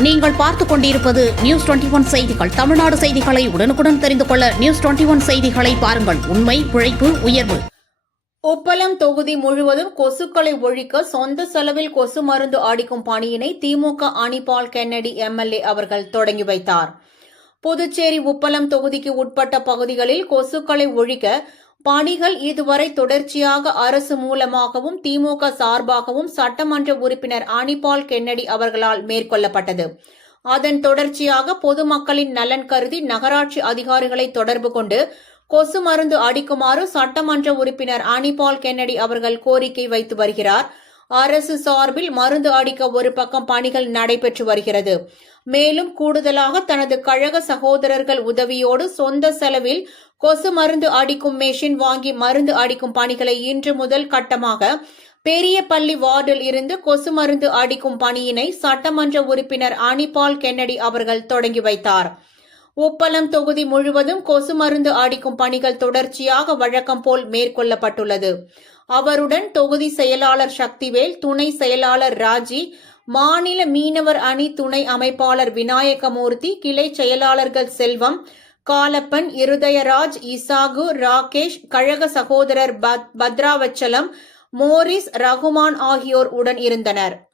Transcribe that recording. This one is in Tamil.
நீங்கள் பார்த்துக் கொண்டிருப்பது நியூஸ் டுவெண்டி ஒன் செய்திகள். தமிழ்நாடு செய்திகளை உடனுக்குடன் தெரிந்து கொள்ள நியூஸ் டுவெண்டி ஒன் செய்திகளை பாருங்கள். உண்மை உழைப்பு உயர்வு. உப்பளம் தொகுதி முழுவதும் கொசுக்களை ஒழிக்க சொந்த செலவில் கொசு மருந்து அடிக்கும் பணியினை திமுக அனிபால் கென்னடி எம்எல்ஏ அவர்கள் தொடங்கி வைத்தார். புதுச்சேரி உப்பளம் தொகுதிக்கு உட்பட்ட பகுதிகளில் கொசுக்களை ஒழிக்க பணிகள் இதுவரை தொடர்ச்சியாக அரசு மூலமாகவும் திமுக சார்பாகவும் சட்டமன்ற உறுப்பினர் அனிபால் கென்னடி அவர்களால் மேற்கொள்ளப்பட்டது. அதன் தொடர்ச்சியாக பொதுமக்களின் நலன் கருதி நகராட்சி அதிகாரிகளை தொடர்பு கொண்டு கொசு மருந்து அடிக்குமாறு சட்டமன்ற உறுப்பினர் அனிபால் கென்னடி அவர்கள் கோரிக்கை வைத்து வருகிறார். அரசு சார்பில் மருந்து அடிக்க ஒரு பக்கம் பணிகள் நடைபெற்று வருகிறது. மேலும் கூடுதலாக தனது கழக சகோதரர்கள் உதவியோடு சொந்த செலவில் கொசு மருந்து அடிக்கும் மெஷின் வாங்கி மருந்து அடிக்கும் பணிகளை இன்று முதல் கட்டமாக பெரிய பள்ளி வார்டில் இருந்து கொசு மருந்து அடிக்கும் பணியினை சட்டமன்ற உறுப்பினர் அனிபால் கென்னடி அவர்கள் தொடங்கி வைத்தார். உப்பளம் தொகுதி முழுவதும் கொசு மருந்து அடிக்கும் பணிகள் தொடர்ச்சியாக வழக்கம் போல் மேற்கொள்ளப்பட்டுள்ளது. அவருடன் தொகுதி செயலாளர் சக்திவேல் துணை செயலாளர் ராஜி மாநில மீனவர் அணி துணை அமைப்பாளர் விநாயகமூர்த்தி கிளை செயலாளர்கள் செல்வம் காலப்பன் இருதயராஜ் இசாகு ராகேஷ் கழக சகோதரர் பத்- பத்ராவச்சலம் மோரிஸ் ரகுமான் ஆகியோர் உடன் இருந்தனர்.